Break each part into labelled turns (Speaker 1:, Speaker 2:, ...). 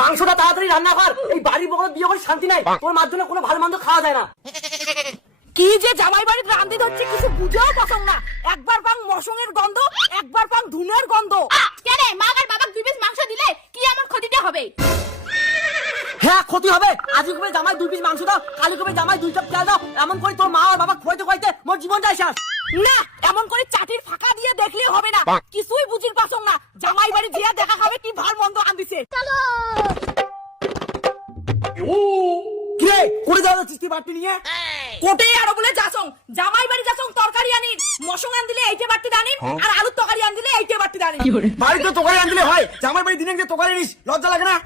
Speaker 1: মাংসটা তাড়াতাড়ি রান্না কর। এই বাড়ির বিয়ে করে শান্তি নাই। তোর মাধ্যমে কোনো ভালো মন্দ খাওয়া যায় না।
Speaker 2: কি যে জামাই রান্ধি ধরছে কিছু বুঝেও পছন্দ না। একবার পাং মশঙের গন্ধ একবার পাং ধুনের গন্ধ।
Speaker 3: কেন মা আর বাবাকে দুই পিস মাংস দিলে কি আমার ক্ষতিটা হবে?
Speaker 1: হ্যাঁ ক্ষতি হবে। আজকে কবে জামাই দুই পিস মাংস দাও কালি কবে জামাই দুই কাপ তেল দাও এমন করে তোর মা আর বাবা খুঁড়তে খুঁড়তে মোর জীবনটাই শেষ।
Speaker 2: না এমন করে চাটির ফাঁকা দিয়ে দেখলে হবে না। কিছুই বুঝির পাছং না। জামাই বাড়ি জিয়া দেখা খাবে কি ভালো মন্দ আনদিছে।
Speaker 1: কিরে যাওয়া নিয়ে?
Speaker 2: আরও বলে যাসং। জামাই বাড়ি যাসং তরকারি আনিন। মশং আন দিলে এইটে বাড়তি দানিন আর আলুর তরকারি আন দিলে এইটে বাড়তি দানিন।
Speaker 1: বাড়িতে তোকারি আনলে হয়। জামাই বাড়ি দিনে তোকারি নিস লজ্জা লাগে না?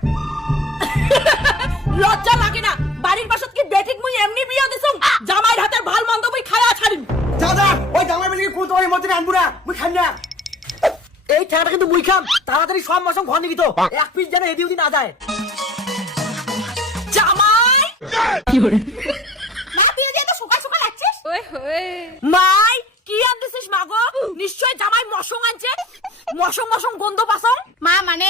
Speaker 1: বাড়ি কোন মধ্যে আনব না মুই খাই না। এই ঠেকাটা কিন্তু মুই খাম। তাড়াতাড়ি সব ঘর নিবি তো। এক পিস যেন এদি উদি না যায়।
Speaker 2: জামাই!
Speaker 3: মা তুই যে তো সকাল সকাল আসছিস
Speaker 2: মাই কি আনতেছিস মাগো নিশ্চয় জামাই মশং আনছে। মশং মশং গন্ধ পাছং
Speaker 3: মা মানে?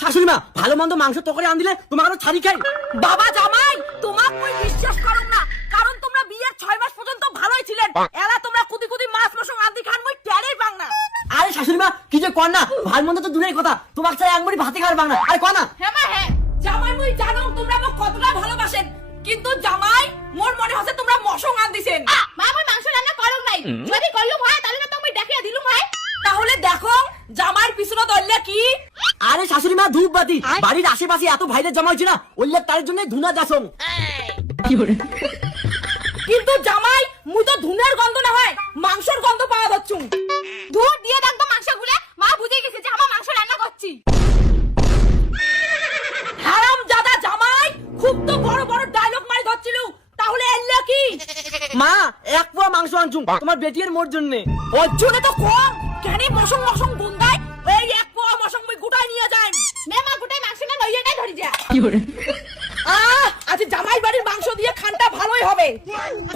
Speaker 1: শাশুড়ি মা ভালো মন্দ মাংস তরকারি আন দিলে তোমার ছাড়ি খাই।
Speaker 2: বাবা জামাই তোমাক মুই বিশ্বাস করুম না কারণ তোমরা বিয়ের ছয় মাস পর্যন্ত ভালোই ছিলেন এলা তোমরা কুদি কুদি মাছ মশং আদি খান মুই টেরেই পাং না
Speaker 1: আরে শাশুড়ি মা কি যে কর না? ভালো মন্দ তো দূরের কথা। তোমার চাই এক মুড়ি ভাতে খাওয়ার বাংলা। আরে কর না।
Speaker 2: হ্যাঁ মা হ্যাঁ। জামাই মুই জানো তোমরা মোক কতটা ভালোবাসেন। কিন্তু জামাই মোর মনে হচ্ছে তোমরা মশং আন দিছেন
Speaker 3: মা আমার মাংস রান্না করুক নাই। যদি করলুম হয় তাহলে না তুমি দেখিয়ে দিলুম হয়
Speaker 2: তাহলে দেখো জামাইয়ের পিছনে ধরলে কি?
Speaker 1: আরে শাশুড়ি মা ধূপ বাতি বাড়ির আশেপাশে এত ভাইদের জমা হয়েছে না ওইলে তার জন্য ধুনা দাসং
Speaker 2: কিন্তু জামাই মুই তো ধুনের গন্ধ না হয় মাংসের গন্ধ পাওয়া যাচ্ছু কি
Speaker 1: মা এক পোয়া মাংস আনছুম তোমার বেটির মোর জন্য।
Speaker 2: অর্জুনে তো কম? কেন মশং মশং গুন্দায় এই এক পোয়া মশং মুই গুটাই নিয়ে যাই
Speaker 3: মে মা গোটাই মাংস না লইয়াটাই ধরি যা।
Speaker 2: আহ আজ জামাই বাড়ির মাংস দিয়ে খানটা ভালোই হবে।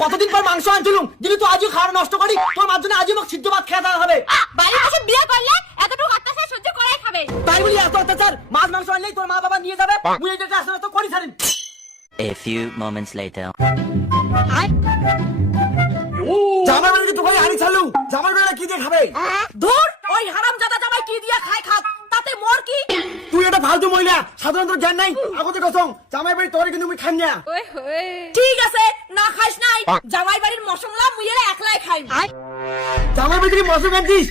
Speaker 1: কতদিন পর মাংস আনছিলুম? দিলি তো আজও খাওয়া নষ্ট করি। তোর মার জন্য আজও মোক সিদ্ধ ভাত খেতে হবে।
Speaker 3: বাড়ির পাশে বিয়ে করলে এতটুকু অত্যাচার সহ্য করাই খাবে।
Speaker 1: তাই বলি এত অত্যাচার। মাছ মাংস আনলেই তোর মা বাবা নিয়ে যাবে। মুই এটা আসলে তো করি ছাড়িন
Speaker 4: A few moments later.
Speaker 1: জামাই বাড়ি তোকে আনি ছাড়লু? জামাই বাড়ি কি দিয়ে খাবে?
Speaker 2: ধুর ওই হারাম জাদা জামাই কি দিয়া খায় খাক তাতে মোর কি?
Speaker 1: তুই এটা ফালতু মহিলা সাধারণত জ্ঞান নাই আগতে কসম জামাই বাড়ি তোর কিন্তু মুই খাই না।
Speaker 2: ঠিক আছে না খাইস নাই জামাই বাড়ির মশলা মুইয়েরা একলাই খাই
Speaker 1: জামাই বাড়ি মশলা আনছিস